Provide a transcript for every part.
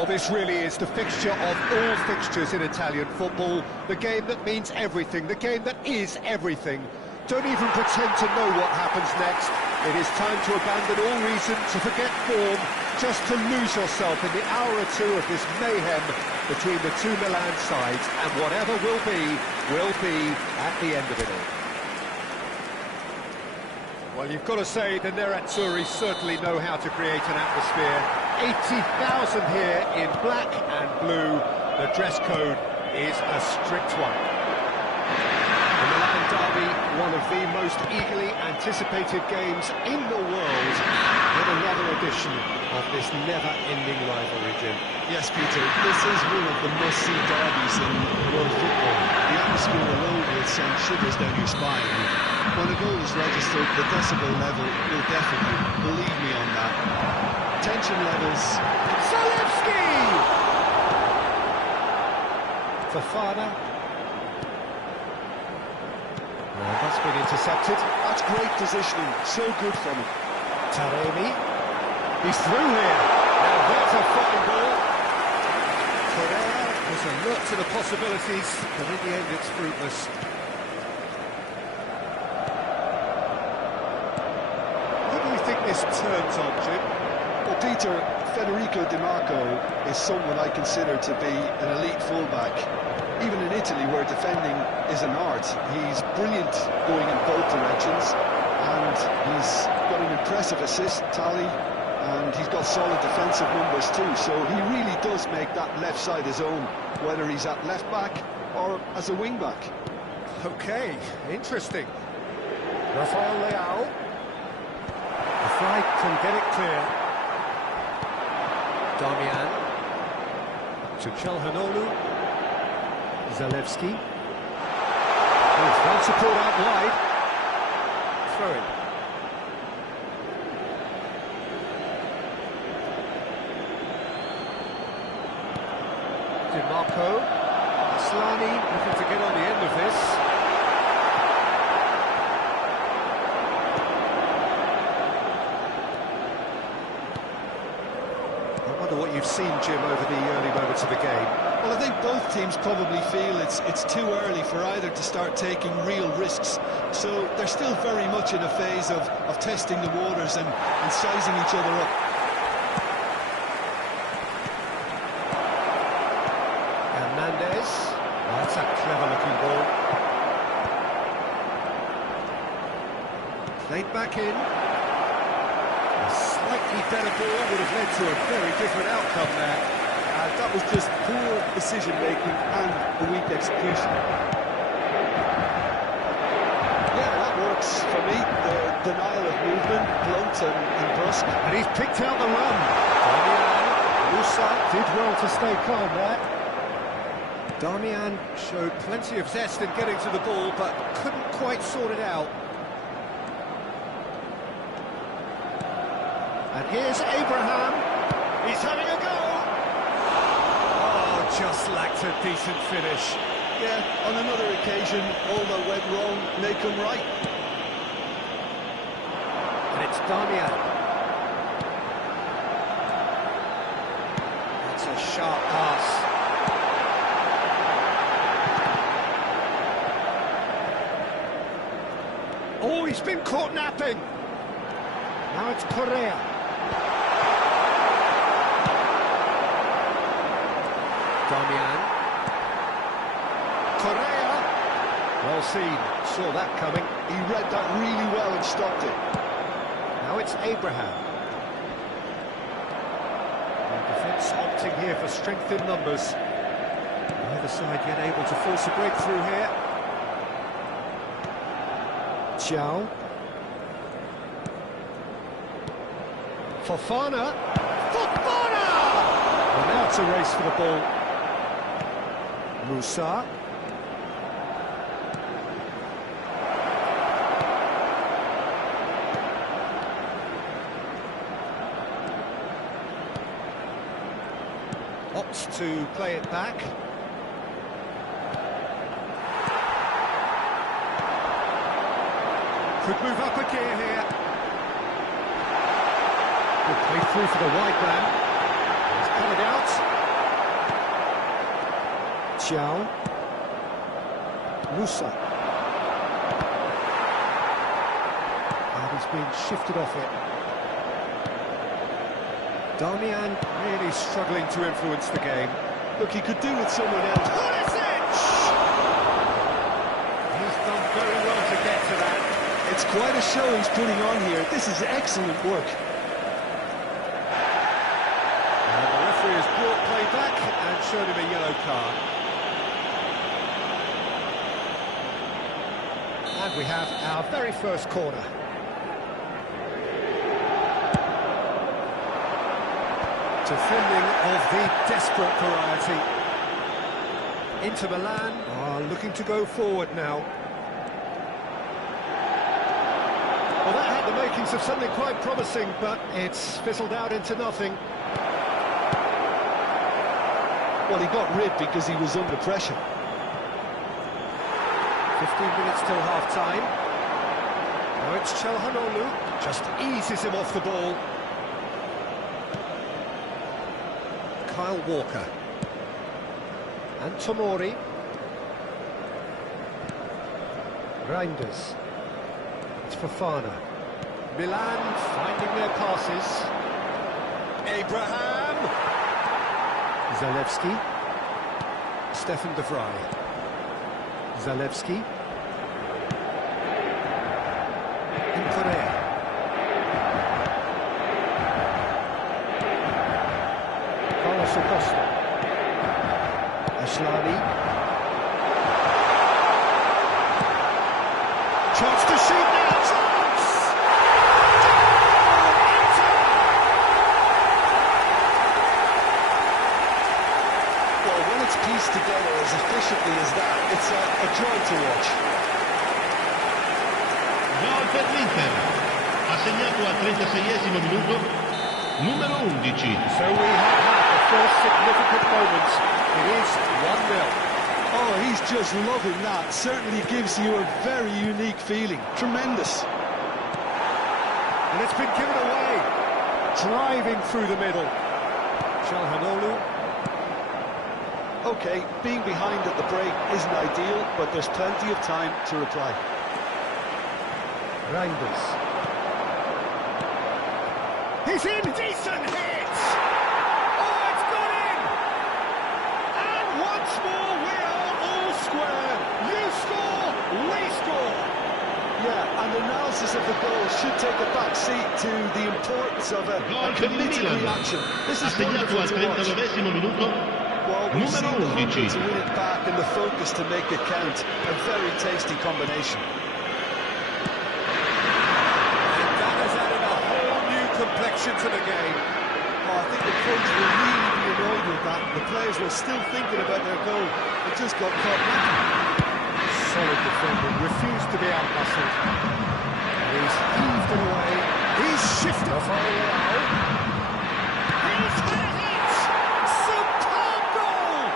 Well, this really is the fixture of all fixtures in Italian football. The game that means everything, the game that is everything. Don't even pretend to know what happens next. It is time to abandon all reason, to forget form, just to lose yourself in the hour or two of this mayhem between the two Milan sides, and whatever will be at the end of it all. Well, you've got to say the Nerazzurri certainly know how to create an atmosphere. 80,000 here in black and blue. The dress code is a strict one. The Milan derby, one of the most eagerly anticipated games in the world, with another edition of this never-ending rivalry, Jim. Yes, Peter, this is one of the must-see derbies in world football. The atmosphere alone will send shivers down your spine. When a goal is registered, the decibel level will definitely, believe me on that. Tension levels. Zalewski! Fofana. Oh, that's been intercepted. That's great positioning, so good from him. Taremi. He's through here. Now there's a fine ball. Correa was alert to the possibilities, but in the end it's fruitless. Who do you think this turns on, Jim? Well, Peter, Federico Di Marco is someone I consider to be an elite fullback. Even in Italy, where defending is an art, he's brilliant going in both directions, and he's got an impressive assist tally, and he's got solid defensive numbers too, so he really does make that left side his own, whether he's at left-back or as a wing-back. Okay, interesting. Rafael Leao. The flag can get it clear. Darmian. To Çalhanoğlu. Zalewski. Oh, front support out wide. Throw in. Di Marco. Asllani looking to get on the end of this. I wonder what you've seen, Jim, over the early moments of the game. Well, I think both teams probably feel it's too early for either to start taking real risks. So they're still very much in a phase of testing the waters and sizing each other up. Hernandez. That's a clever-looking ball. Played back in. A slightly better ball would have led to a very different outcome there. That was just poor decision-making and a weak execution. Yeah, that works for me. The denial of movement, blunt and brusque. And he's picked out the run. Darmian. Musa did well to stay calm there. Darmian showed plenty of zest in getting to the ball, but couldn't quite sort it out. And here's Abraham. He's having a go. Just lacked a decent finish. Yeah, on another occasion, all that went wrong may come right. And it's Darmian. That's a sharp pass. Oh, he's been caught napping. Now it's Correa. Darmian. Correa. Well seen. Saw that coming. He read that really well and stopped it. Now it's Abraham. The defence opting here for strength in numbers. Neither side yet able to force a breakthrough here. João. Fofana. Fofana! Well, now it's a race for the ball. Musa. Opts to play it back. Could move up a gear here. Good play through for the wide man. He's cut it out. Martial. Musa. And he's been shifted off it. Darmian really struggling to influence the game. Look, he could do with someone else. Pulisic! He's done very well to get to that. It's quite a show he's putting on here. This is excellent work. And the referee has brought play back and shown him a yellow card. And we have our very first corner. Defending of the desperate variety. Inter Milan are looking to go forward now. Well, that had the makings of something quite promising, but it's fizzled out into nothing. Well, he got rid because he was under pressure. 15 minutes till half-time. Now it's Çalhanoğlu, just eases him off the ball. Kyle Walker. And Tomori. Reinders. It's Fofana. Milan finding their passes. Abraham. Zalewski. Stefan de Vrij. Zalewski. And Correa. Carlos Acosta. Ashlani. Chance to shoot now. Chance! Well, when it's pieced together as efficiently as that, it's a joy to watch. Gol per l'Inter, ha segnato al 36esimo minuto, numero 11. So we have had the first significant moments. It is 1-0. Oh, he's just loving that. Certainly gives you a very unique feeling. Tremendous. And it's been given away. Driving through the middle. Çalhanoğlu. Okay, being behind at the break isn't ideal, but there's plenty of time to reply. Reinders. He's in! Decent hit! Oh, it's gone in! And once more we are all square. You score, we score. Yeah, and analysis of the goal should take a back seat to the importance of a Gol per il committed Milan, reaction. This ha is segnato wonderful al to watch. 39esimo minuto, Well, we've seen numero the hunger 11. to win it back and the focus to make it count. A very tasty combination. And that has added a whole new complexion to the game. Oh, I think the coach will really be annoyed with that. The players were still thinking about their goal. It just got caught napping. Solid defending, refused to be outmuscled. He's heaved it away. He's shifted. He's had it! Superb goal!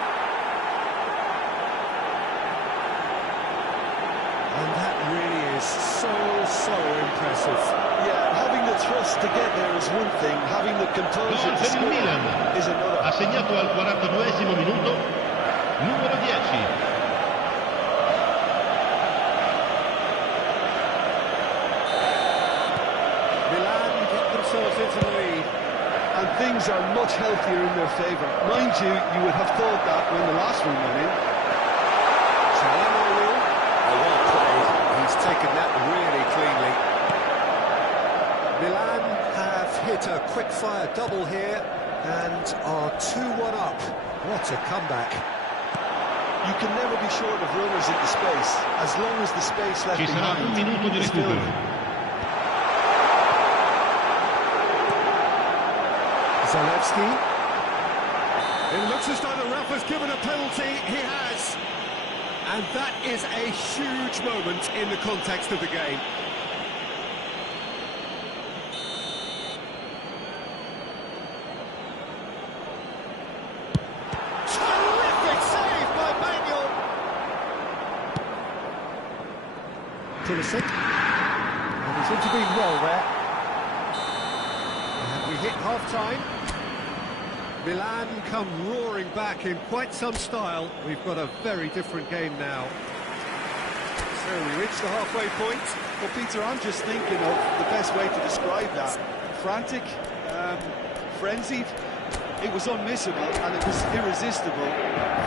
And that really is so impressive. Yeah, having the trust to get there is one thing. Having the composure Gol to per il score Milan, is another. ha segnato al 42esimo minuto, numero 10. Into the lead. And things are much healthier in their favour. Mind you, you would have thought that when the last one went in. Çalhanoğlu. Oh, well played. He's taken that really cleanly. Milan have hit a quick-fire double here and are 2-1 up. What a comeback. You can never be short of runners into space, as long as the space left Ci sarà un behind minuto di is filled. recupero. Zalewski. It looks as though the ref has given a penalty. He has. And that is a huge moment in the context of the game. Terrific save by Manuel. Pulisic. And he's intervened well there. And we hit half-time. Milan come roaring back in quite some style. We've got a very different game now. So we reach the halfway point. Well, Peter, I'm just thinking of the best way to describe that. Frantic, frenzied. It was unmissable and it was irresistible.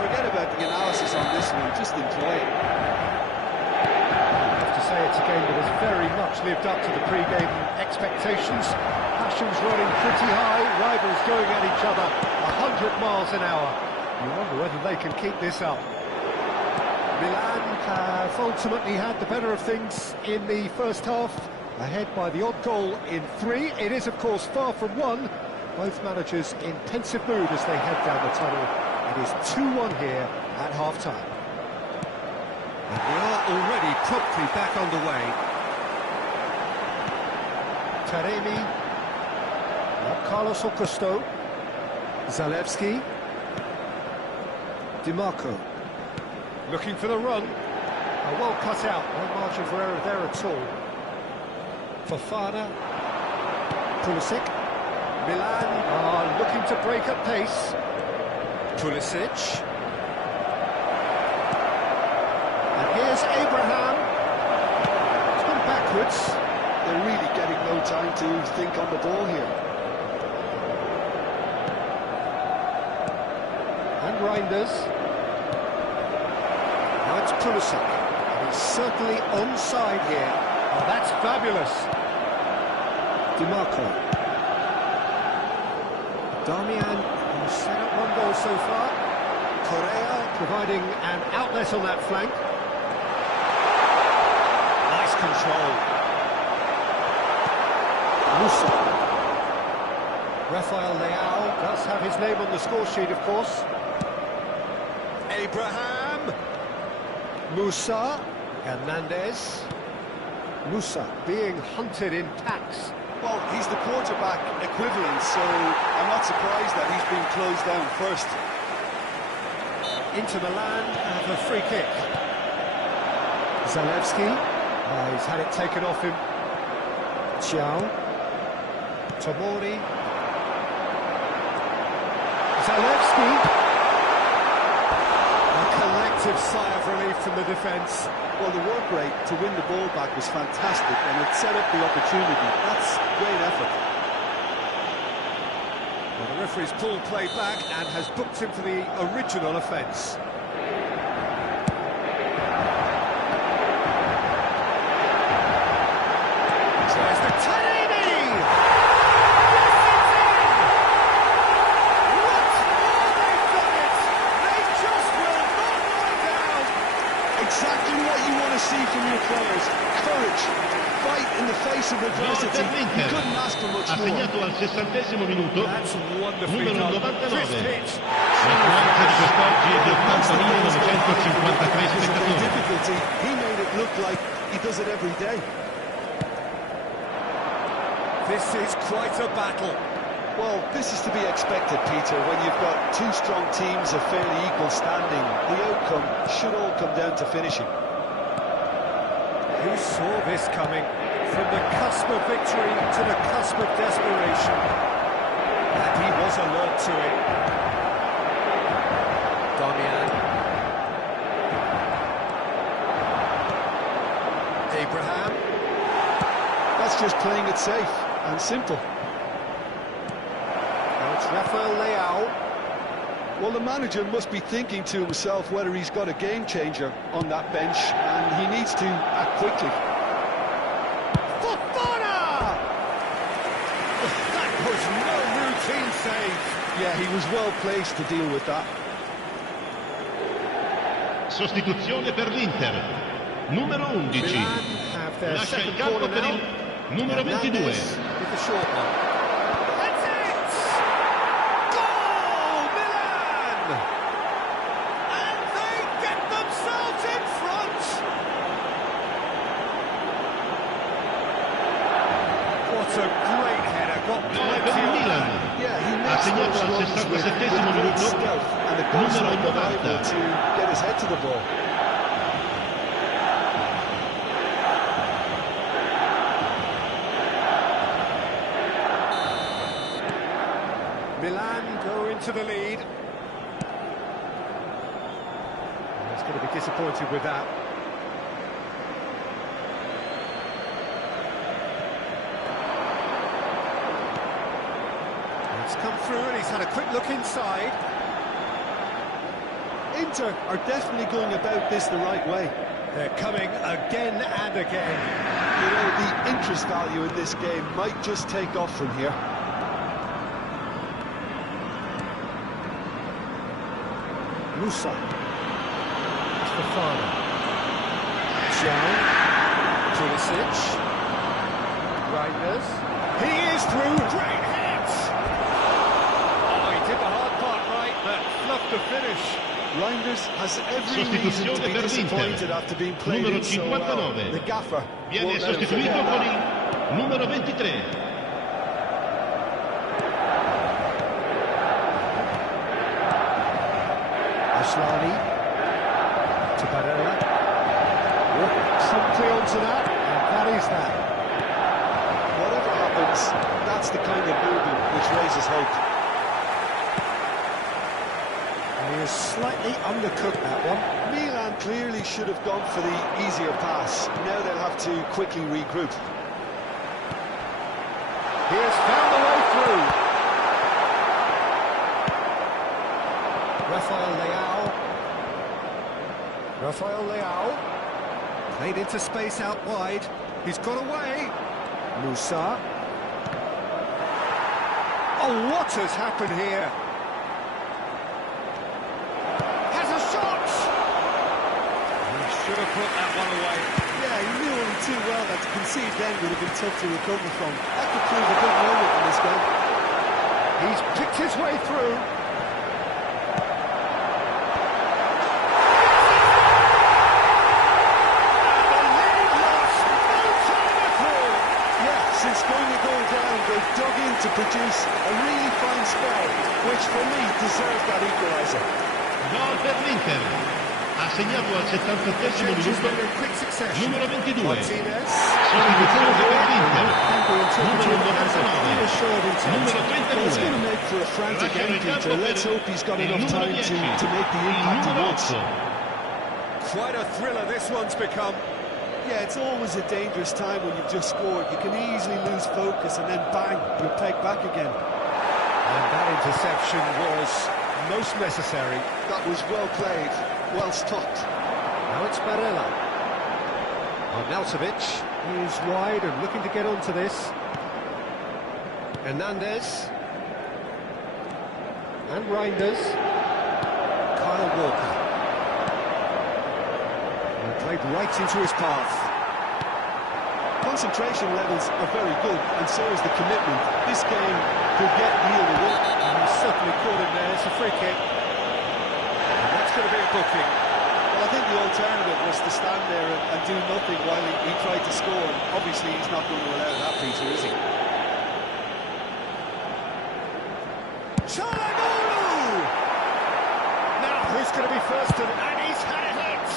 Forget about the analysis on this one, just enjoy it. I have to say it's a game that has very much lived up to the pre-game expectations. Passions running pretty high, rivals going at each other 100 miles an hour. You wonder whether they can keep this up. Milan have ultimately had the better of things in the first half, ahead by the odd goal in 3. It is, of course, far from 1. Both managers in pensive mood as they head down the tunnel. It is 2-1 here at half-time. And we are already promptly back underway. Taremi, Carlos Augusto, Zalewski, Di Marco. Looking for the run. Well cut out, no margin for error there at all. Fofana, Pulisic. Milan are looking to break at pace. Pulisic. And here's Abraham. It's gone backwards. They're really getting no time to think on the ball here. And Reinders. Now it's Pulisic. And he's certainly onside here. Oh, that's fabulous. Di Marco. Darmian, who's set up 1 goal so far. Correa providing an outlet on that flank. Nice control. Musa. Rafael Leao does have his name on the score sheet, of course. Abraham. Musa. Hernandez. Musa being hunted in packs. Well, he's the quarterback equivalent, so I'm not surprised that he's been closed down first. Inter Milan have a free kick. Zalewski, he's had it taken off him. Chiao. Tomori. Zalewski. A collective sigh of relief from the defence. Well, the work rate to win the ball back was fantastic, and it set up the opportunity. That's great effort. Well, the referee's pulled play back and has booked him for the original offence. Tries the Taremi! Yes, it's in! Once more they've done it! They just will not lie down! Exactly what you want to see from your players. Courage, fight in the face of adversity. You couldn't ask for much ha more. segnato al 60° minuto, That's wonderfully numero done. 99. Crisp hit. L'affluenza di quest'oggi è di 80.953 Been spettatori. difficulty. He made it look like he does it every day. This is quite a battle. Well, this is to be expected, Peter, when you've got two strong teams of fairly equal standing. The outcome should all come down to finishing. Who saw this coming? From the cusp of victory to the cusp of desperation. And he was alert to it. Darmian. Abraham. That's just playing it safe and simple. Now it's Rafael Leao. Well, the manager must be thinking to himself whether he's got a game changer on that bench, and he needs to act quickly. Fofana! That was no routine save. Yeah, he was well placed to deal with that. Sostituzione per l'Inter. Numero 11. Milan have their Lascia il second campo corner per now. il numero 22. Hernandez with the short one. That's it! Goal, Milan! And they get themselves in front! What a great header, got Gol plenty per il of Milan. Yeah, he Ha makes segnato those al runs with 67° great minuto, stealth, and the numero goalkeeper able 90. to get his head to the ball. Milan go in into the lead. He's going to be disappointed with that. It's come through and he's had a quick look inside. Inter are definitely going about this the right way. They're coming again and again. You know, the interest value in this game might just take off from here. Musa. Stefano. Zhao. Pulisic. Reinders. He is through. Great hit! Oh, he did the hard part right, but fluffed the finish. Reinders has every reason to be disappointed after being played Numero in so well. 59. The gaffer Viene won't let him sostituito forget con that. il numero 23. Ashlani. To Barella. Simply onto that, and that is that. Whatever happens, that's the kind of movement which raises hope. He is slightly undercooked, that one. Milan clearly should have gone for the easier pass. Now they'll have to quickly regroup. He has found the way through. Rafael Leao. Played into space out wide. He's got away. Musa. Oh, what has happened here? Has a shot! He should have put that one away. Yeah, he knew only too well that to concede then would have been tough to recover from. That could prove a big moment in this game. He's picked his way through. Since going a goal down, they've dug in to produce a really fine spell, which for me deserves that equaliser. Gol per l'Inter. Ha segnato al 78esimo minuto numero 22. Martinez. Sostituzione per l'Inter. Numero 99. Numero Well, it's going to 32. make for a frantic Lascia end, il campo Peter. Let's per hope he's got il enough numero time 10. to make the Il impact he numero wants. 8. Quite a thriller this one's become. Yeah, it's always a dangerous time when you've just scored. You can easily lose focus and then bang, you're pegged back again. And that interception was most necessary. That was well played, well stopped. Now it's Barella. Arnautovic is wide and looking to get onto this. Hernandez. And Reinders. Kyle Walker. And played right into his path. Concentration levels are very good, and so is the commitment. This game could get real to win. And he's certainly caught him there. It's a free kick. And that's going to be a booking. Well, I think the alternative was to stand there and do nothing while he tried to score. And obviously, he's not going to allow that, Peter, is he? Çalhanoğlu! Now, who's going to be first? And he's had it hit!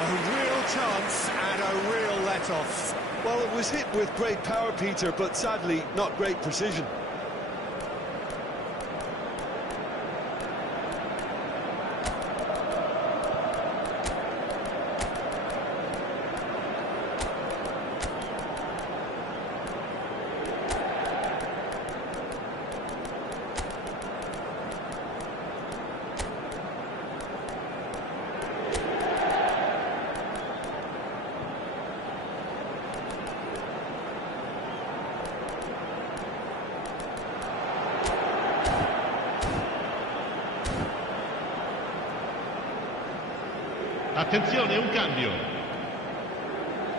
A real chance and a real let-off. Well, it was hit with great power, Peter, but sadly, not great precision. Attenzione, un cambio.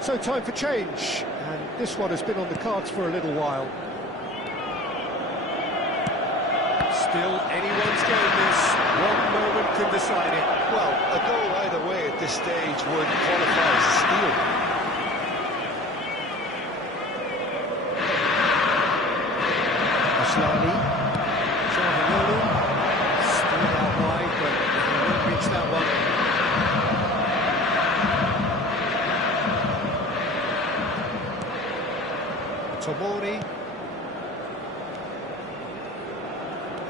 So time for change, and this one has been on the cards for a little while. Still anyone's game this. One moment can decide it. Well, a goal either way at this stage would qualify as a steal. Ashlani. Çalhanoğlu. Still out wide, but he won't reach that one. Tomori.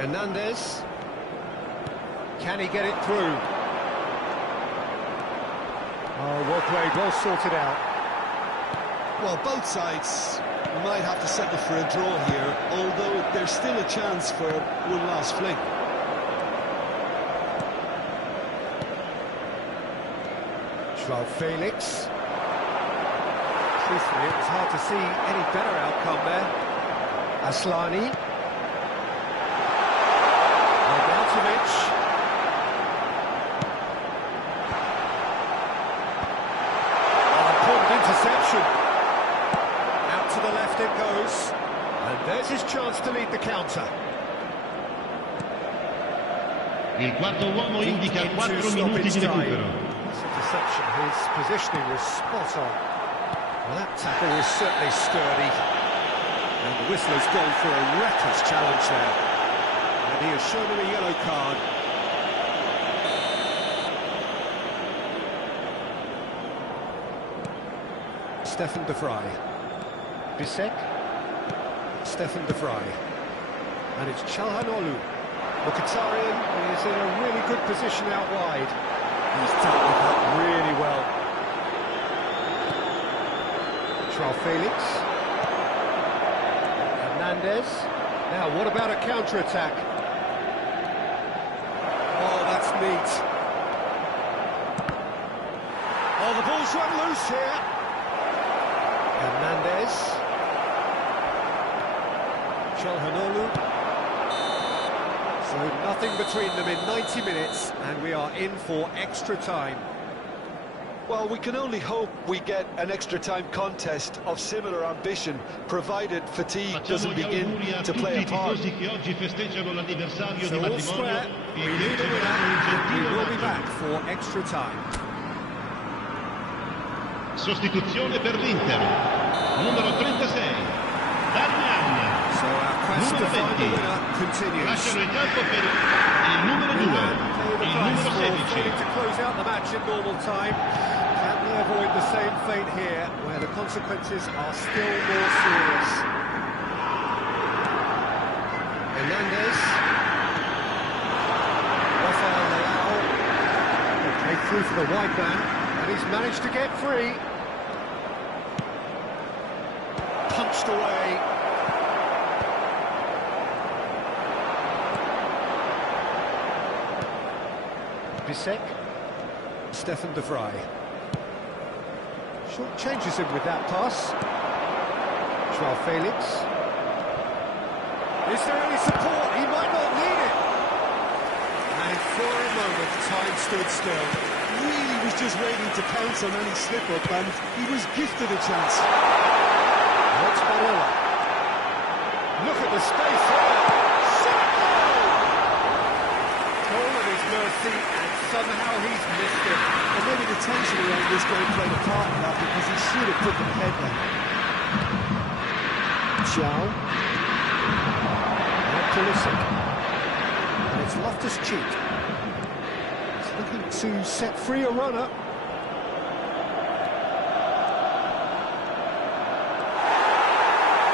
Hernandez. Can he get it through? Oh, well played, well sorted out. Well, both sides might have to settle for a draw here, although there's still a chance for one last fling. Joao Felix. Truthfully, it was hard to see any better outcome there. Aslani. Arnautovic. Important interception. Out to the left it goes. And there's his chance to lead the counter. Il quarto uomo indica 4 minuti di recupero. Interception, his positioning was spot on. Well, that tackle was certainly sturdy. And the whistler's gone for a reckless challenge there. And he has shown him a yellow card. Stefan de Vrij. Bisek. Stefan de Vrij. And it's Çalhanoğlu. Mkhitaryan is in a really good position out wide. He's dealt with that really well. Joao Felix. Hernandez. Now, what about a counter-attack? Oh, that's neat. Oh, the ball's run loose here. Hernandez. Çalhanoğlu. So nothing between them in 90 minutes, and we are in for extra time. Well, we can only hope we get an extra-time contest of similar ambition, provided fatigue doesn't begin to play a part. So all square, we need a winner. We will be back for extra time. Sostituzione per l'Inter. Numero 36. Darmian. So our quest to find the winner continues. Lasciano il campo per il numero 2, il numero 16. Failing to close out the match in normal time. Can they avoid the same fate here, where the consequences are still more serious? Hernandez. Rafael Leao. Okay, through for the wide man, and he's managed to get free. Punched away. Bisek. Stefan de Vrij. Short changes him with that pass. Joao Felix. Is there any support? He might not need it. And for a moment, time stood still. Really was just waiting to pounce on any slip-up, and he was gifted a chance. What's Barella? Look at the space here. Goal at his mercy, and somehow he's missed it. And maybe the tension around this game played a part in that, because he should have put the head down. Joao. Now Pulisic. And it's Loftus-Cheek. He's looking to set free a runner.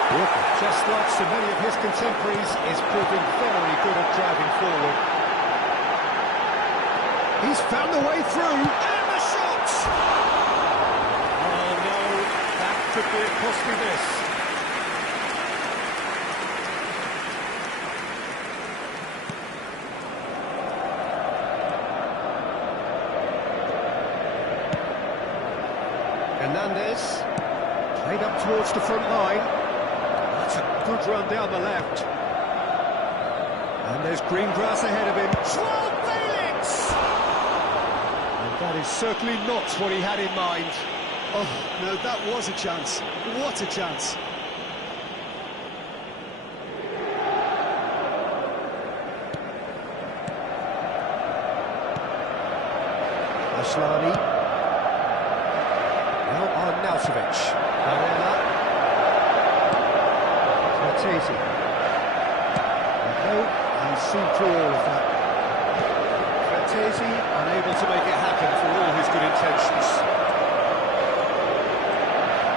Walker, just like so many of his contemporaries, is proving very good at driving forward. He's found the way through, and the shot! Oh no, that could be a costly miss. Hernandez, played up towards the front line. That's a good run down the left. And there's green grass ahead of him. Joao Felix! And that is certainly not what he had in mind. Oh, no, that was a chance. What a chance. Aslani. Now Arnautovic. Barella. Martesi. No, he's seen through all of that. Martesi unable to make it happen for all his good intentions.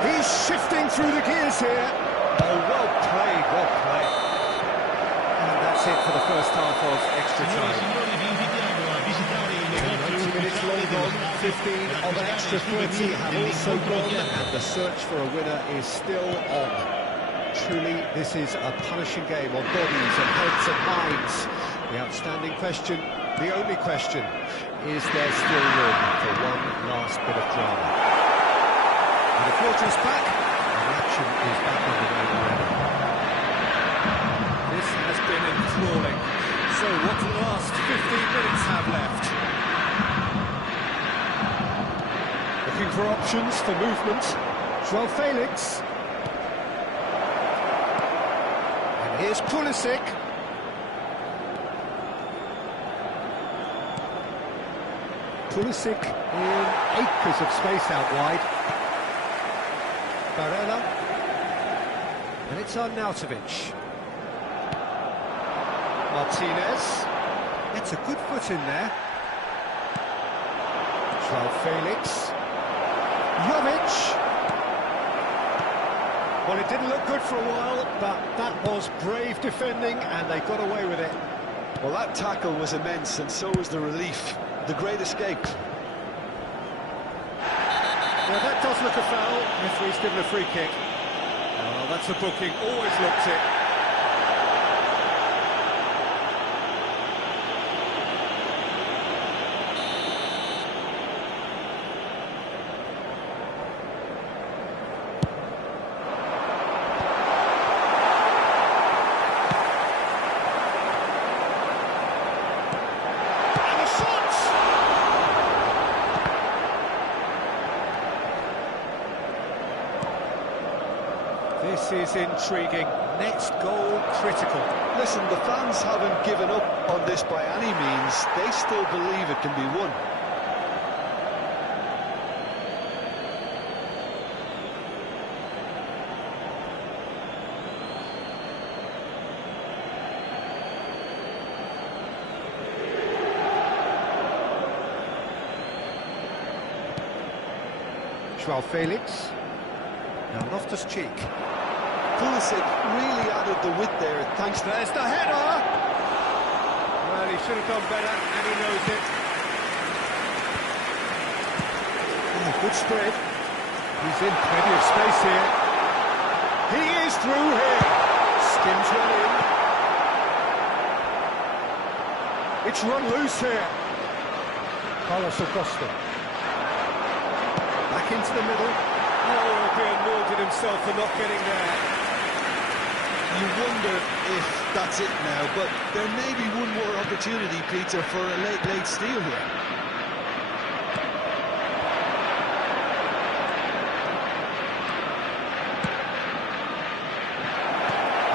He's shifting through the gears here. Oh, well played, well played. And that's that's it for the first half of extra Signore e time. signori, vi invitiamo a visitare il negozio 90 minutes long ufficiale dello gone, stadio 15 per of an acquistare extra i souvenir 30 have also dell'incontro gone, odierno. and the search for a winner is still on. Truly, this is a punishing game on bodies and heads and minds. The outstanding question, the only question, is there still room for one last bit of drama? And the quarter is back, and the action is back on the way already. This has been enthralling. So what do the last 15 minutes have left? Looking for options for movement. João Felix. And here's Pulisic. Pulisic in acres of space out wide. Barella. And it's Arnautovic. Martinez. It's a good foot in there. João Felix. Jovic. Well, it didn't look good for a while, but that was brave defending, and they got away with it. Well, that tackle was immense, and so was the relief. The great escape. Now, that does look a foul. Referee's given a free kick. Oh, that's a booking. Always looked it. This is intriguing. Next goal critical. Listen, the fans haven't given up on this by any means. They still believe it can be won. João Felix. Now Loftus-Cheek. Pulisic really added the width there, thanks to... There's the header! Well, he should have done better, and he knows it. Oh, good spread. He's in plenty of space here. He is through here. Skims one in. It's run loose here. Carlos Acosta. Back into the middle. Oh, being annoyed at himself for not getting there. You wonder if that's it now, but there may be one more opportunity, Peter, for a late steal here.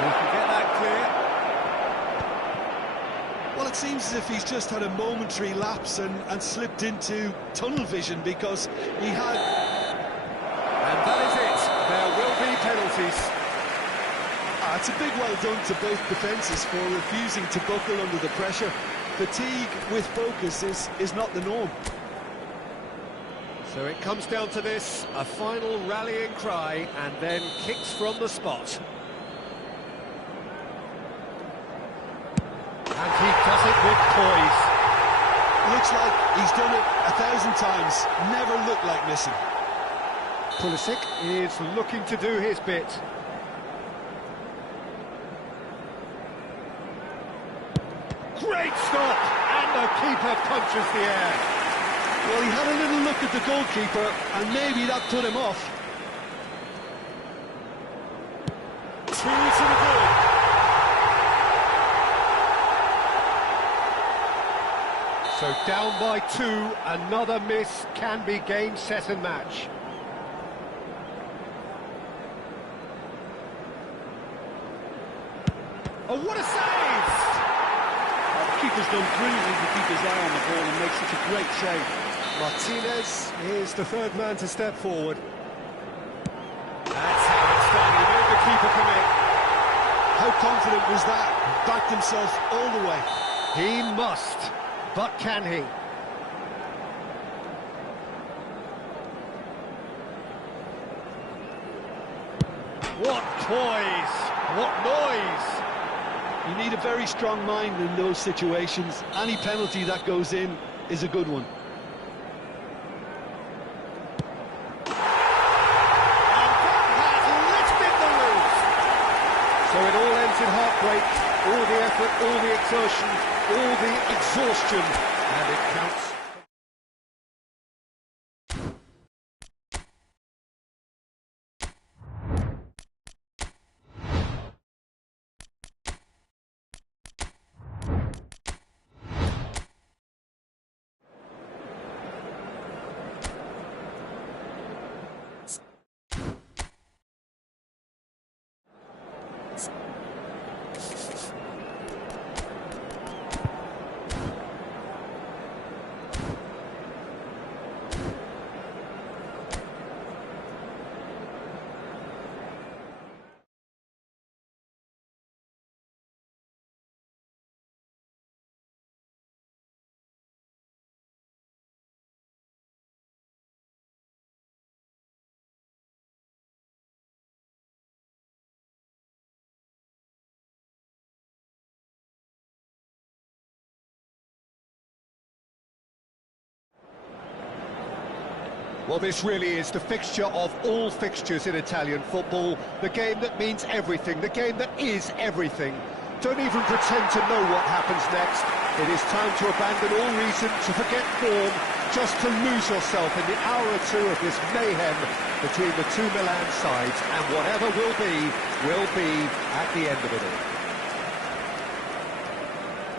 We can get that clear. Well, it seems as if he's just had a momentary lapse and slipped into tunnel vision because he had... And that is it. There will be penalties. It's a big well done to both defences for refusing to buckle under the pressure. Fatigue with focus is not the norm. So it comes down to this, a final rallying cry, and then kicks from the spot. And he does it with poise. Looks like he's done it 1,000 times, never looked like missing. Pulisic is looking to do his bit. Great stop! And the keeper punches the air. Well, he had a little look at the goalkeeper, and maybe that put him off. Two to the good. So down by 2, another miss can be game, set and match. Oh, what a save! The keeper's done brilliantly to keep his eye on the ball and make such a great save. Martinez is the third man to step forward. That's how it's done. He made the keeper commit. How confident was that? Backed himself all the way. He must, but can he? What poise! What noise! You need a very strong mind in those situations. Any penalty that goes in is a good one. So it all ends in heartbreak, all the effort, all the exertion, all the exhaustion, and it counts. Well, this really is the fixture of all fixtures in Italian football. The game that means everything, the game that is everything. Don't even pretend to know what happens next. It is time to abandon all reason, to forget form, just to lose yourself in the hour or two of this mayhem between the two Milan sides, and whatever will be at the end of it all.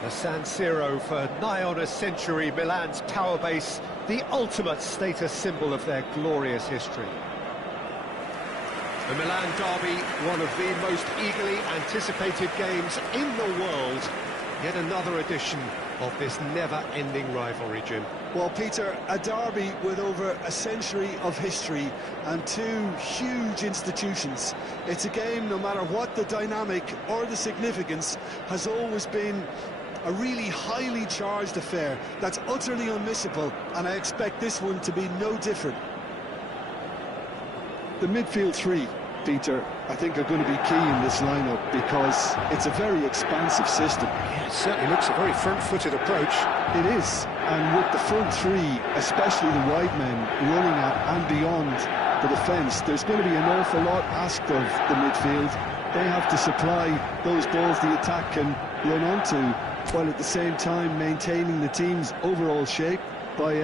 The San Siro, for nigh on a century, Milan's power base, the ultimate status symbol of their glorious history. The Milan derby, one of the most eagerly anticipated games in the world. Yet another edition of this never-ending rivalry, Jim. Well, Peter, a derby with over a century of history and two huge institutions. It's a game, no matter what the dynamic or the significance, has always been a really highly charged affair that's utterly unmissable, and I expect this one to be no different. The midfield three, Peter, I think are going to be key in this lineup because it's a very expansive system. Yeah, it certainly looks a very front-footed approach. It is, and with the front three, especially the wide men running at and beyond the defence, there's going to be an awful lot asked of the midfield. They have to supply those balls the attack can run onto, while at the same time maintaining the team's overall shape by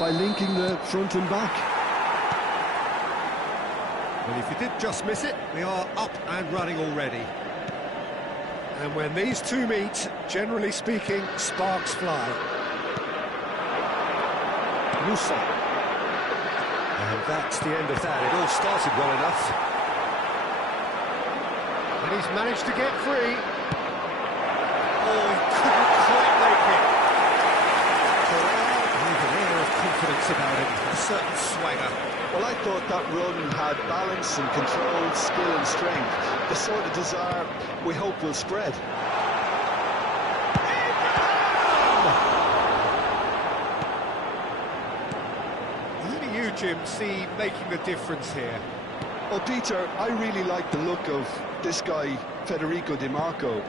linking the front and back. Well, if you did just miss it, we are up and running already. And when these two meet, generally speaking, sparks fly. Musa. And that's the end of that. It all started well enough. And he's managed to get free. Oh, he couldn't quite make it. With an air of confidence about him, a certain swagger. Well, I thought that run had balance and control, skill and strength, the sort of desire we hope will spread. Who do you, Jim, see making the difference here? Well, Peter, I really like the look of this guy, Federico Di Marco.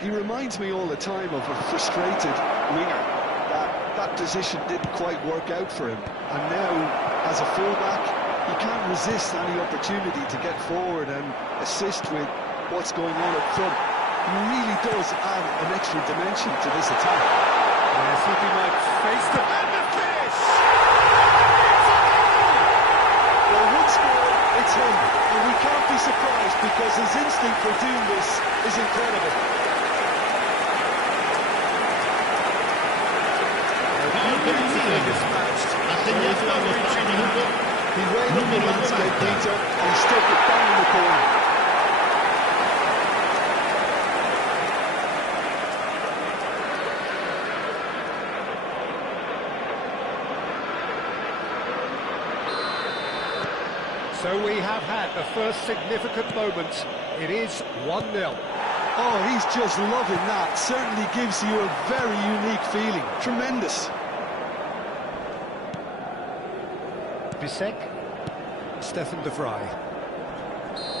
He reminds me all the time of a frustrated winger. That position didn't quite work out for him, and now, as a fullback, he can't resist any opportunity to get forward and assist with what's going on up front. He really does add an extra dimension to this attack. Yes, he'll be my face to finish! Well, would score, it's him, and we can't be surprised because his instinct for doing this is incredible. He weighed up the landscape, Peter, and he stuck it down in the corner. So we have had the first significant moment. It is 1-0. Oh, he's just loving that. Certainly gives you a very unique feeling. Tremendous. Bisek, Stefan de Vrij.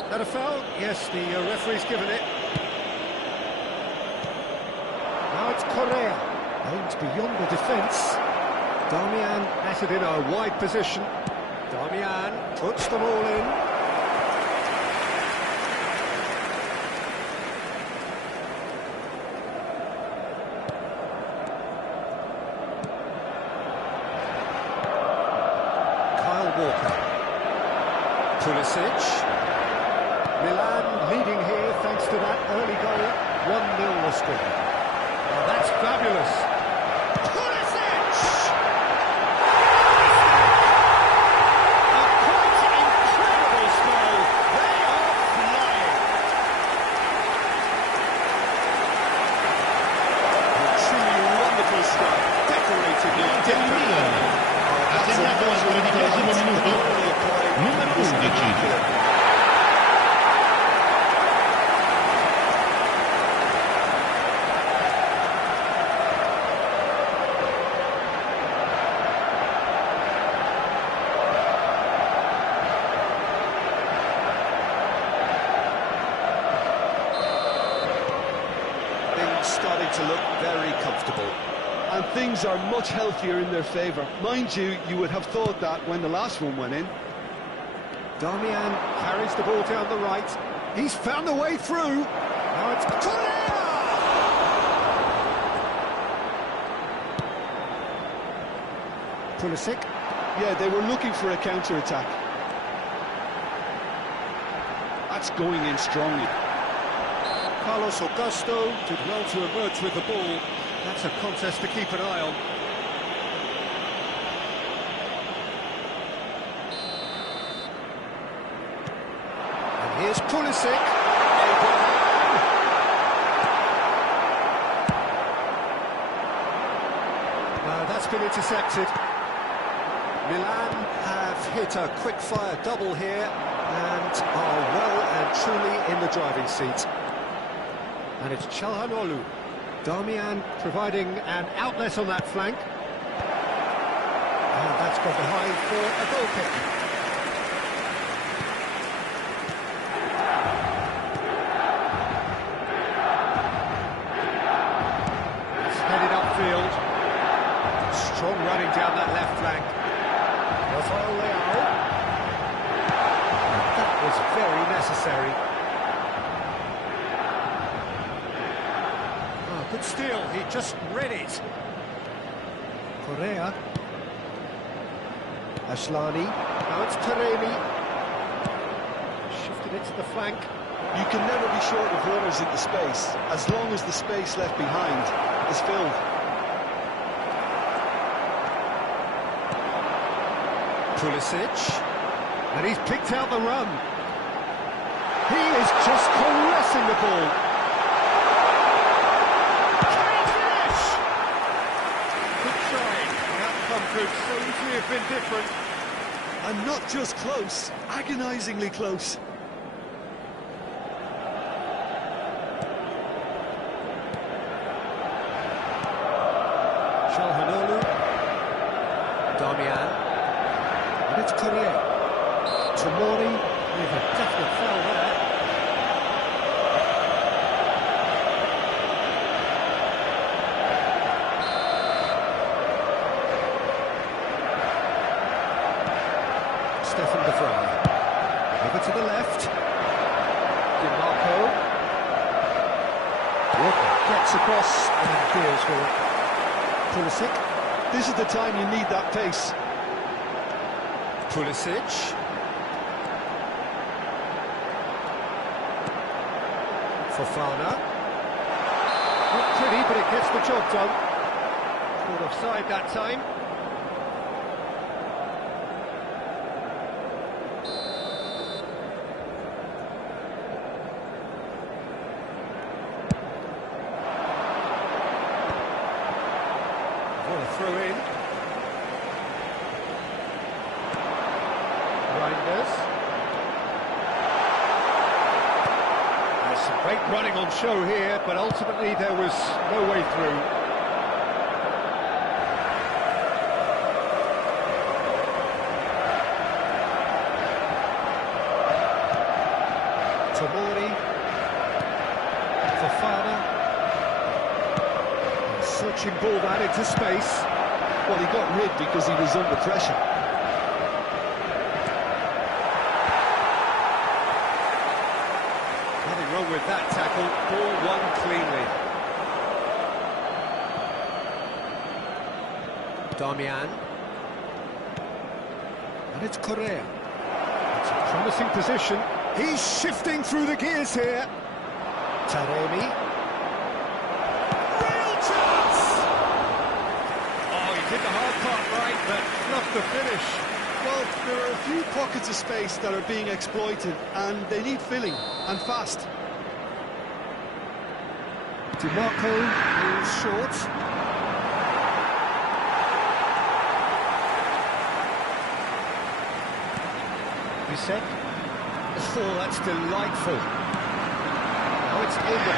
That a foul? Yes, the referee's given it. it's Correa. Aimed beyond the defence. Darmian has it in a wide position. Darmian puts them all in. Kyle Walker. Pulisic. Milan leading here thanks to that early goal. 1-0 the score. Now that's fabulous. Pulisic! A quite incredible spell. They are flying. A truly wonderful strike, decorated with Il Milan ha segnato al 13° minuto numero 11. Starting to look very comfortable. and things are much healthier in their favour. Mind you, you would have thought that when the last one went in. Darmian carries the ball down the right. He's found the way through. Now it's Correa! Pulisic. Yeah, they were looking for a counter-attack. That's going in strongly. Carlos Augusto did well to emerge with the ball. That's a contest to keep an eye on. And here's Pulisic. No, that's been intercepted. Milan have hit a quick-fire double here and are well and truly in the driving seat. And it's Çalhanoğlu. Darmian providing an outlet on that flank. And that's got behind for a goal kick. It's headed upfield. Strong running down that left flank. Rafael Leao. That was very necessary. Good steal, he just read it. Correa. Asllani. Now it's Taremi. Shifted it to the flank. You can never be short of runners in the space, as long as the space left behind is filled. Pulisic. And he's picked out the run. He is just caressing the ball. Could so easily have been different. And not just close, agonisingly close. Çalhanoğlu. Darmian. And it's Correa. Tomori with a definite foul there. Stefan de Vrij. Over to the left. DiMarco. Walker gets across and clears for it. Pulisic. This is the time you need that pace. Pulisic. Fofana. Not pretty, but it gets the job done. Caught offside that time. What a throw in. Reinders. There's some great running on show here, but ultimately there was no way through. Tomori. Fofana. punching ball that into space. Well, he got rid because he was under pressure. Nothing wrong with that tackle. Ball won cleanly. Darmian. And it's Correa. It's a promising position. He's shifting through the gears here. Taremi. Real chance! Oh, he did the hard part right, but not the finish. Well, there are a few pockets of space that are being exploited, and they need filling, and fast. DiMarco is short. Reset. Oh, that's delightful. Now it's over.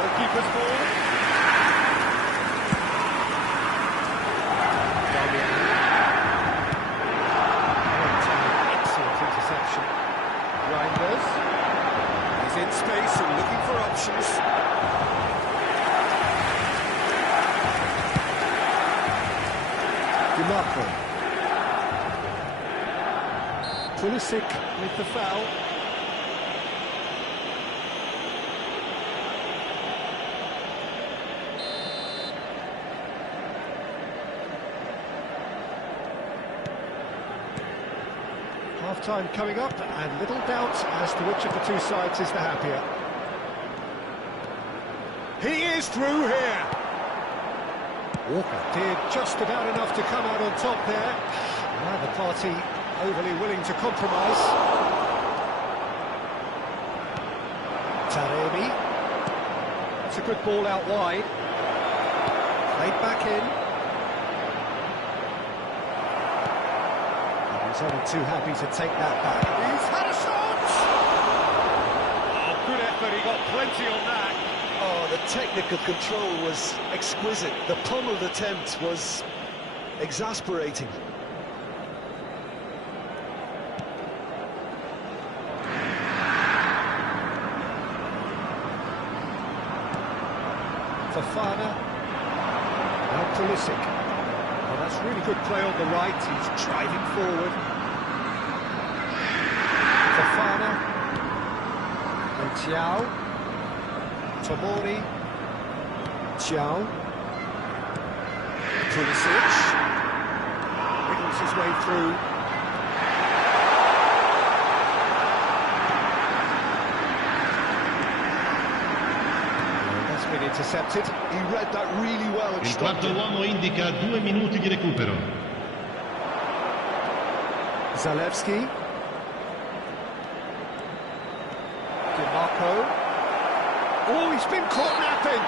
Goalkeeper's ball. Darmian. Excellent interception. Reinders. He's in space and looking for options. DiMarco. Pulisic with the foul. Half-time coming up, and little doubt as to which of the two sides is the happier. He is through here. Walker did just about enough to come out on top there. Neither party overly willing to compromise. Taremi. That's a good ball out wide. Played back in. He's only too happy to take that back. He's had a shot! Oh, good effort, he got plenty on that. Oh, the technical control was exquisite. The pummeled attempt was exasperating. Fofana. Now Pulisic. Well, that's really good play on the right. He's driving forward. Fofana. And Thiaw. Tomori. Thiaw. Pulisic. Wiggles his way through. That's been intercepted. He read that really well and Il stopped quarto it. uomo indica 2 minuti di recupero. Zalewski. DiMarco. Oh, he's been caught napping.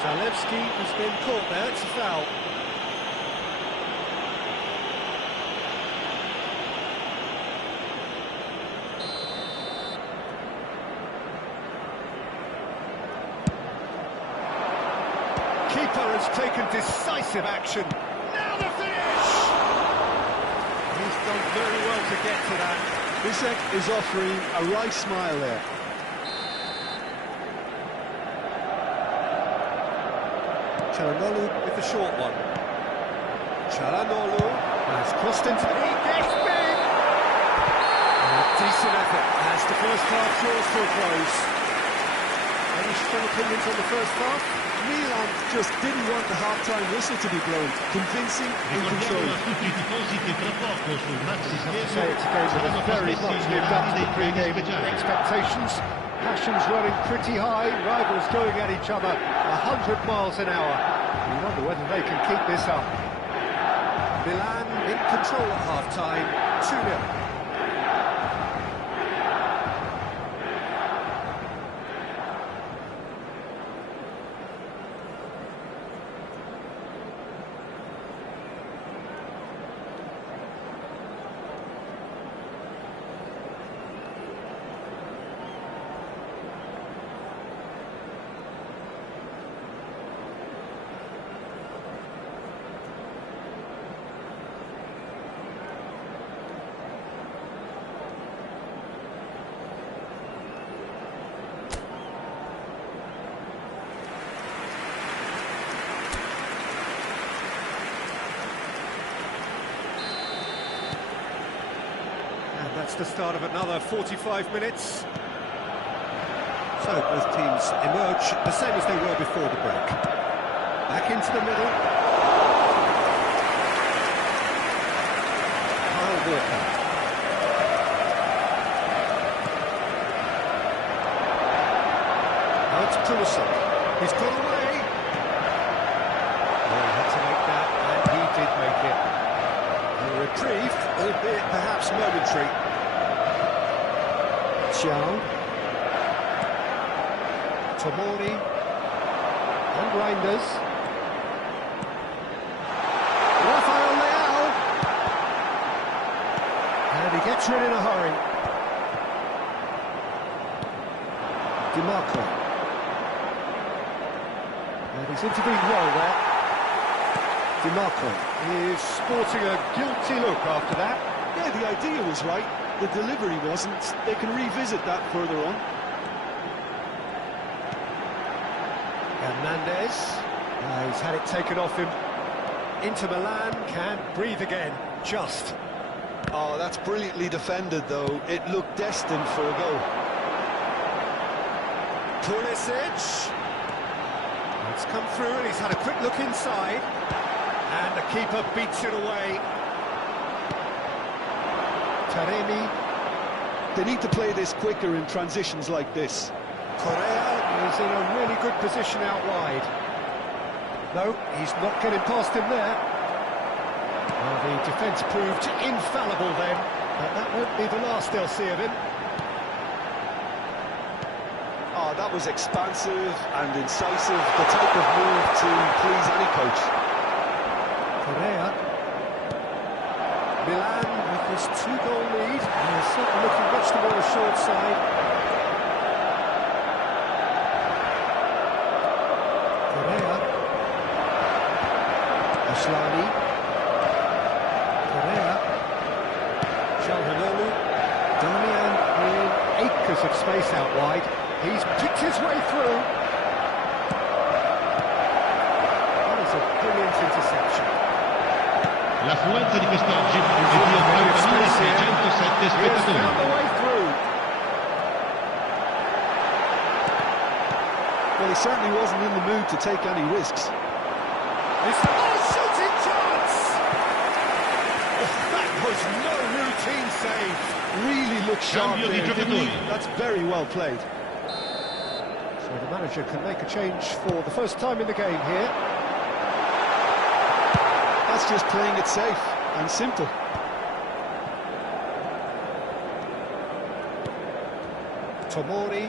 Zalewski has been caught there. It's a foul. Keeper has taken decisive action. Now the finish! He's done very well to get to that. Bisek is offering a right smile there. Çalhanoğlu with the short one. Çalhanoğlu has crossed into the... He gets big! And a decent effort as the first half draws to a close. Any strong opinions on the first half? Milan just didn't want the half-time whistle to be blown. Convincing and Ricordiamo controlled. a tutti i tifosi che tra poco sul Maxi Say it's a game that has very much lived up to the pre-game expectations. Passions running pretty high, rivals going at each other 100 miles an hour. You wonder whether they can keep this up. Milan in control at half-time, 2-0. the start of another 45 minutes. So both teams emerge the same as they were before the break. Back into the middle. Kyle Walker. Now it's Pulisic. He's got away. Oh, he had to make that, and he did make it. A reprieve, albeit perhaps momentary. Xiao. Tomori. And Reinders. Rafael Leao. And he gets rid in a hurry. DiMarco. And he's intervened well there. DiMarco is sporting a guilty look after that. Yeah, the idea was right, the delivery wasn't. They can revisit that further on. Hernandez, he's had it taken off him. Inter Milan can't breathe again, just. Oh, that's brilliantly defended, though. It looked destined for a goal. Pulisic. It's come through and he's had a quick look inside. And the keeper beats it away. Taremi. They need to play this quicker in transitions like this. Correa is in a really good position out wide. No, he's not getting past him there. Well, the defence proved infallible then, but that won't be the last they'll see of him. Oh, that was expansive and incisive, the type of move to please any coach. Correa. Milan with this 2-goal lead, and they're certainly looking much the more assured side. Correa. Ashlani. Correa. Calhanoglu. Damian in acres of space out wide. He's picked his way through. That is a brilliant interception. L'affluenza di quest'oggi è di 80.607 He's found spettatori. the way through. Well, he certainly wasn't in the mood to take any risks. It's shooting chance! Oh, that was no routine save. Really looked sharp Cambio di there, didn't he? giocatori. That's very well played. So the manager can make a change for the first time in the game here. That's just playing it safe and simple. Tomori.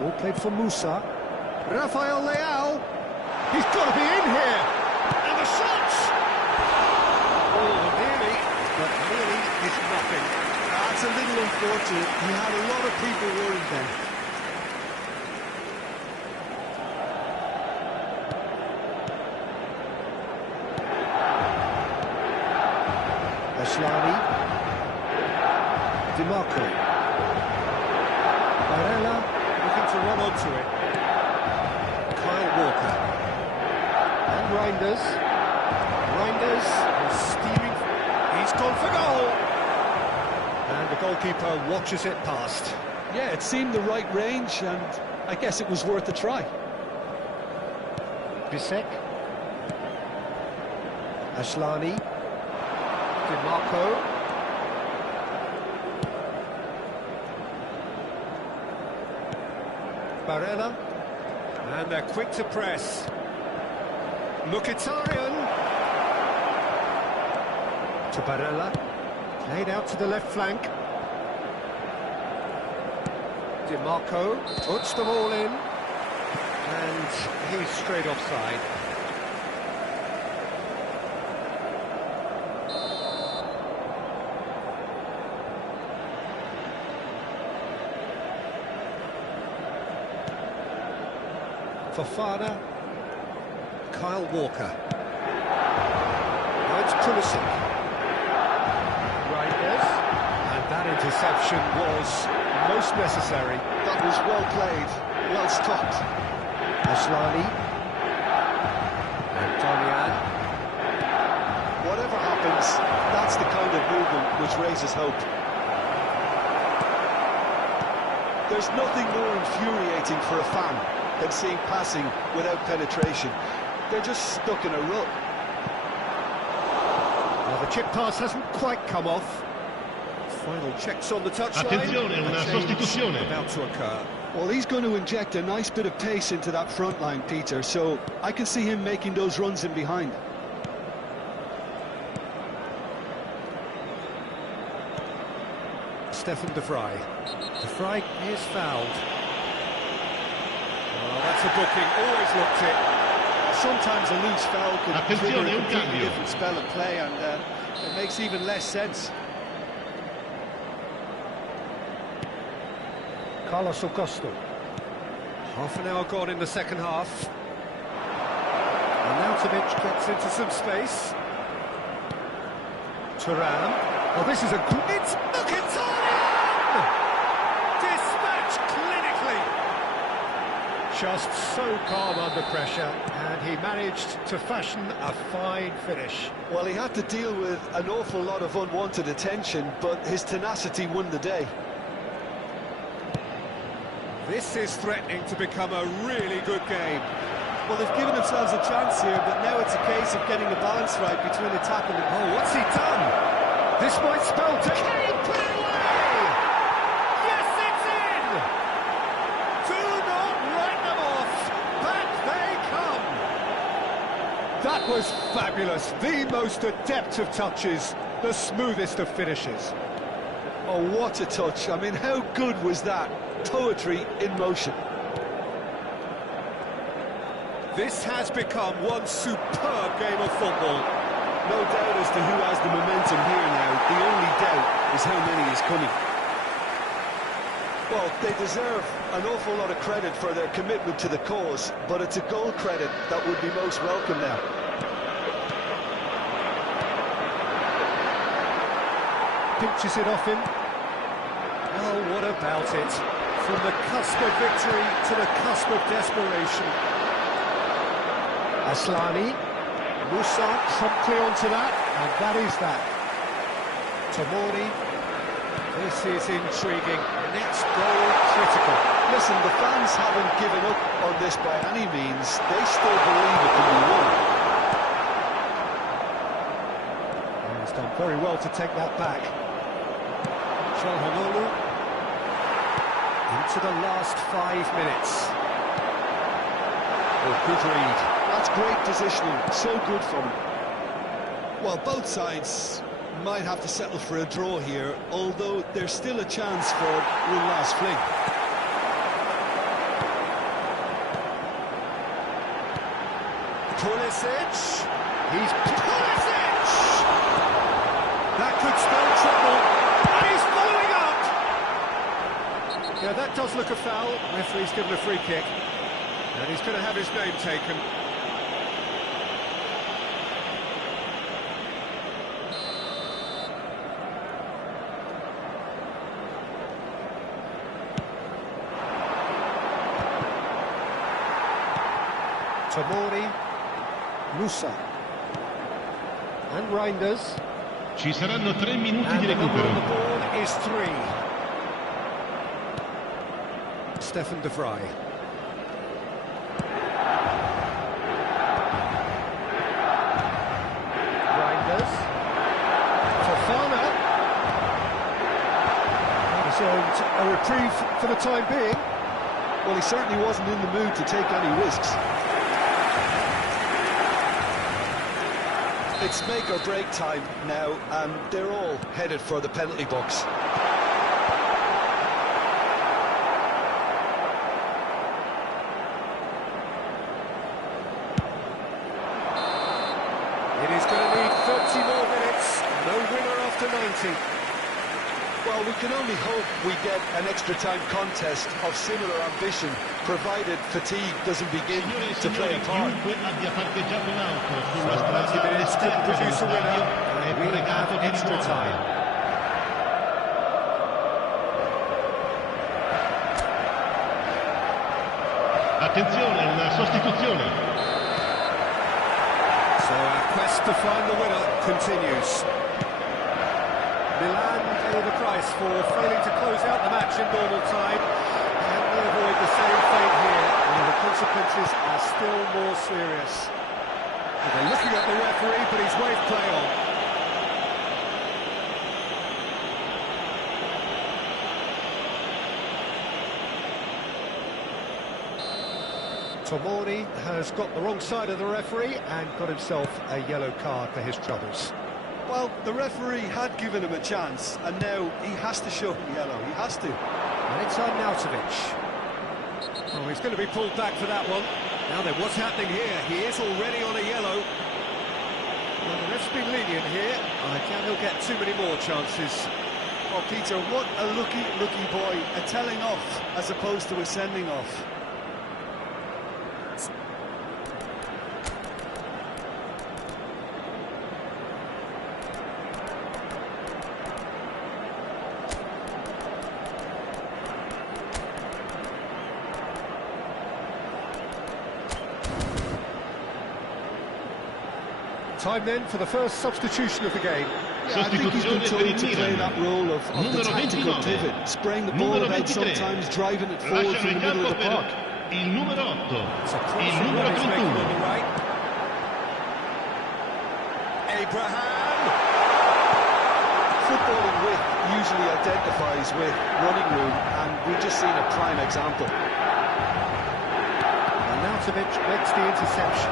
Ball played for Musa. Rafael Leao. He's got to be in here. And the shot! Oh, nearly, but nearly is nothing. That's a little unfortunate. He had a lot of people worried then. Ashlani. DiMarco. Barella looking to run onto it. Kyle Walker. And Reinders. Reinders is steaming. He's gone for goal. And the goalkeeper watches it past. Yeah, it seemed the right range, and I guess it was worth a try. Bisek. Ashlani. DiMarco. Barella. And they're quick to press. Mkhitaryan. To Barella. Played out to the left flank. DiMarco puts the ball in. And he's straight offside. Fofana. Kyle Walker. Now it's Pulisic. Reinders. And that interception was most necessary. That was well played, well stopped. Ashlani. And Damian. Whatever happened happens, that's the kind of movement which raises hope. There's nothing more infuriating for a fan than seeing passing without penetration. They're just stuck in a rut. Well, the chip pass hasn't quite come off. Final checks on the touchline. Attenzione, una sostituzione. About to occur. Well, he's going to inject a nice bit of pace into that front line, Peter, so I can see him making those runs in behind. Stefan de Vrij. De Vrij is fouled. Oh, that's a booking, always looked it. Sometimes a loose foul can Attenzione, trigger a un completely cambio. different spell of play, and it makes even less sense. Carlos Augusto. Half an hour gone in the second half. Arnautovic gets into some space. Thuram. Oh, this is a great... Mkhitaryan! Dispatched clinically. Just so calm under pressure, and he managed to fashion a fine finish. Well, he had to deal with an awful lot of unwanted attention, but his tenacity won the day. This is threatening to become a really good game. Well, they've given themselves a chance here, but now it's a case of getting the balance right between attack and... Oh, what's he done? This might spell to... Kane put it away! Yes, it's in! Do not write them off! Back they come! That was fabulous. The most adept of touches, the smoothest of finishes. Oh, what a touch. I mean, how good was that? Poetry in motion. This has become one superb game of football. No doubt as to who has the momentum here now. The only doubt is how many is coming. Well, they deserve an awful lot of credit for their commitment to the cause, but it's a goal credit that would be most welcome now. Pinches it off him. Oh, what about it? From the cusp of victory to the cusp of desperation. Aslani. Musa promptly onto that, and that is that. Tomori. This is intriguing. Next goal critical. Listen, the fans haven't given up on this by any means. They still believe it can be won. And he's done very well to take that back. Çalhanoğlu. Into the last 5 minutes. Oh, good read. That's great positioning, so good from him. Well, both sides might have to settle for a draw here, although there's still a chance for one last fling. Pulisic. He's Pulisic! That could spell trouble. And he's following up! Yeah, that does look a foul. Referee's given a free kick. And he's going to have his name taken. Tomori, Musa and Reinders. Ci saranno 3 minuti And di the number on the recupero. ball is 3. Stefan de Vrij. Reinders. Fofana. He's earned a reprieve for the time being. Well, he certainly wasn't in the mood to take any risks. It's make or break time now, and they're all headed for the penalty box. It is going to need 30 more minutes. No winner after 90. Well, we can only hope we get an extra time contest of similar ambition, provided fatigue doesn't begin Signore e to play a signori, part. chiunque abbia parcheggiato un'auto sulla 20 strada minutes could all'esterno dello produce a winner. stadio è We pregato have di extra rimuovere. time. Attenzione, una sostituzione. So our quest to find the winner continues. Milan pay the price for failing to close out the match in normal time. Can they avoid the same fate here? Well, the consequences are still more serious. Well, they're looking at the referee, but he's waved play on. Tomori has got the wrong side of the referee and got himself a yellow card for his troubles. Well, the referee had given him a chance, and now he has to show him yellow. He has to. And it's Arnautovic. Oh, he's going to be pulled back for that one. Now then, what's happening here? He is already on a yellow. Well, the ref's been lenient here. I doubt he'll get too many more chances. Oh, Peter, what a lucky boy. A telling off as opposed to a sending off. Time then for the first substitution of the game. Yeah, I think he's been told to play that role of the tactical pivot, spraying the ball about sometimes, driving it forward from the middle of the park. Il numero 8, il Il numero 31. on the right. Abraham! Footballing width usually identifies with running room, and we've just seen a prime example. Arnautovic makes the interception.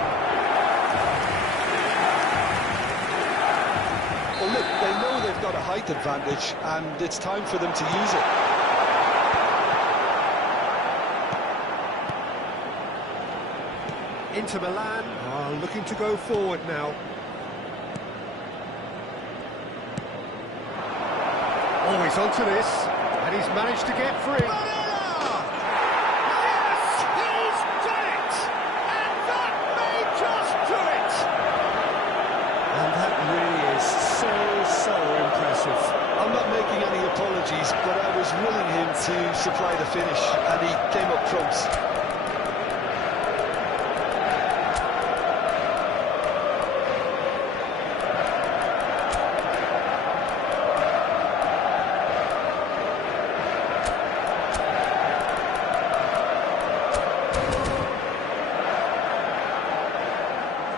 Well, look, they know they've got a height advantage, and it's time for them to use it. Inter Milan are looking to go forward now. Oh, he's onto this, and he's managed to get free. Yes, he's done it! And that may just do it! And that really is so impressive. I'm not making any apologies, but I was willing him to supply the finish, and he came up trumps.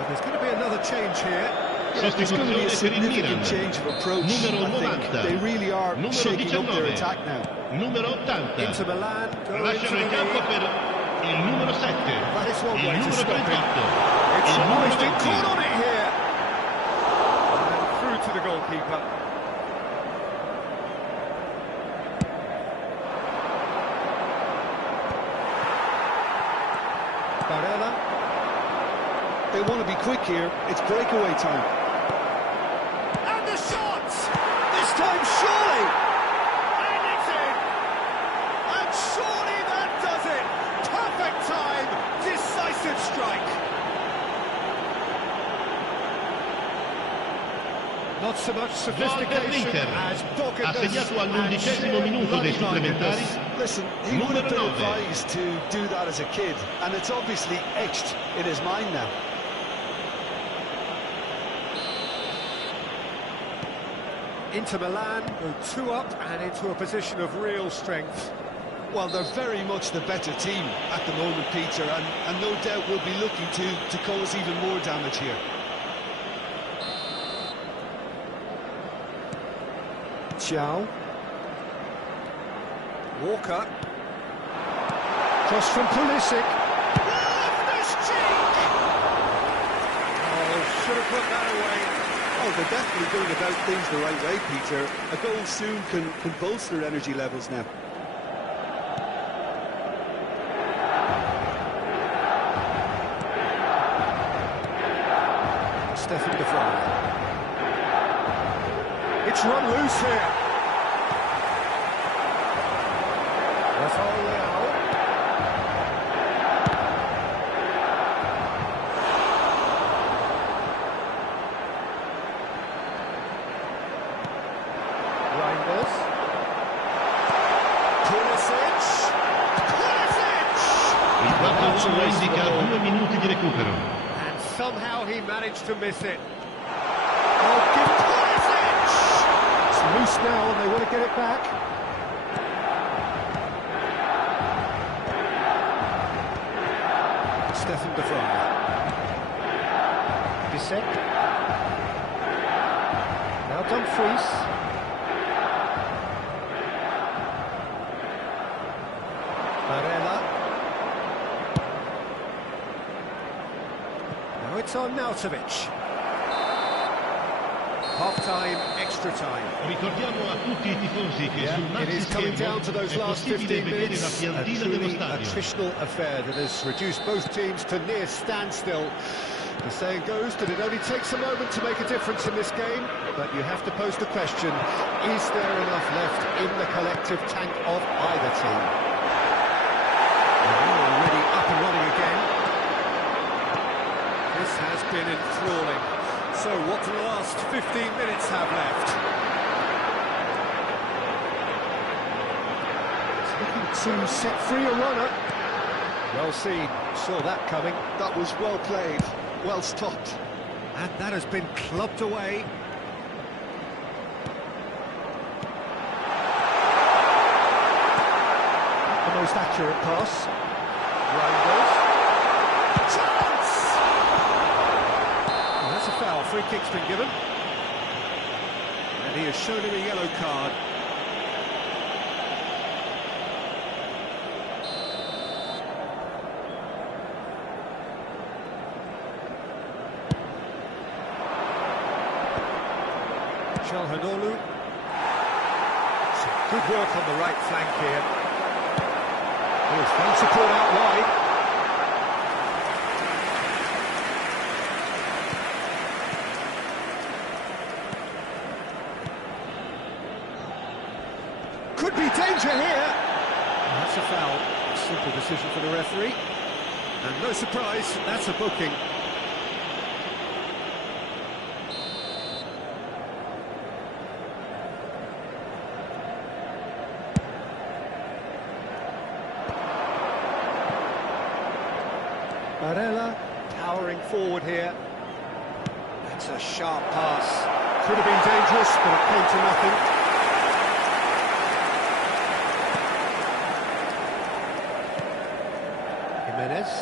There's going to be another change here. There's going to be a significant change of approach, Numero I think. 90. They really are Numero shaking up their 19. attack now. Numero 80. Inter Milan go into Lasciano the il campo lead. per il numero 7, That is one il way to numero stop 38, it. It's il numero almost been 20. caught on it here. And through to the goalkeeper. Barella. They want to be quick here. It's breakaway time. And the shot! This time surely! And it's in! And surely that does it! Perfect time! Decisive strike! Not so much Gol per sophistication l'Inter. as Ha doggedness segnato and all'11° sheer minuto dei bloody-mindedness. supplementari. Listen, he would have been Numero 9. advised to do that as a kid, and it's obviously etched in his mind now. Inter Milan go 2 up and into a position of real strength. Well, they're very much the better team at the moment, Peter, and no doubt will be looking to cause even more damage here. Thiaw. Walker. Cross from Pulisic. Loftus-Cheek! Oh, should have put that away. Oh, they're definitely going about things the right way, Peter. A goal soon can bolster energy levels now. Stefan De Vrij. It's run loose here. Rafael Leao. Reinders. Pulisic. Pulisic! Il 4-1 indica 2 minuti di recupero. And somehow he managed to miss it. Oh, give Pulisic! It's loose now and they want to get it back. Stefan de Vrij. Bissek. Now Dumfries. Barella. Now it's Arnautovic. Half-time, extra time. Ricordiamo a tutti I tifosi che sul It is coming down to those last 15 minutes. A truly dello stadio. attritional affair that has reduced both teams to near standstill. The saying goes that it only takes a moment to make a difference in this game, but you have to pose the question, is there enough left in the collective tank of either team? We're already up and running again. This has been enthralling. So what do the last 15 minutes have left? It's looking to set free a runner. Well seen, saw that coming. That was well played, well stopped. And that has been clubbed away. Not the most accurate pass. Reinders. Chance! Well, that's a foul. Free kick's been given. And he has shown him a yellow card. Çalhanoğlu. Some good work on the right flank here. There's one support out wide. Could be danger here. That's a foul. Simple decision for the referee. And no surprise, that's a booking. Barella powering forward here. That's a sharp pass. Could have been dangerous, but it came to nothing. Jimenez.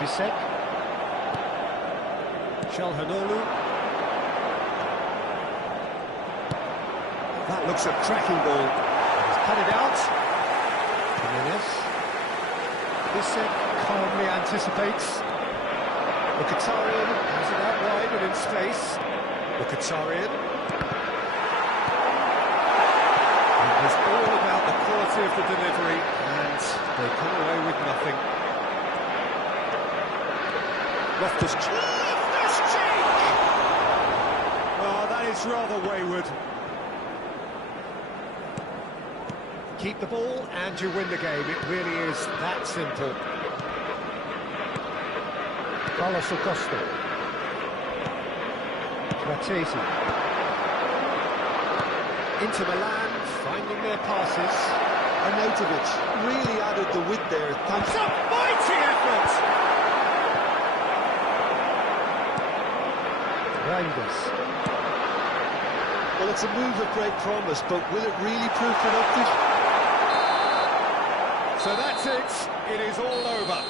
Bissek. Çalhanoğlu. That looks a cracking ball. Cut it out. Jimenez. Bissek calmly anticipates. Mkhitaryan has it out wide and in space. Mkhitaryan. It was all about the quality of the delivery, and they come away with nothing. Loftus-Cheek! Oh, that is rather wayward. Keep the ball and you win the game. It really is that simple. Carlos Acosta. Fratesi. Inter Milan finding their passes. Arnautovic really added the width there. It's a mighty effort! Reinders. Well, it's a move of great promise, but will it really prove productive? So that's it. It is all over.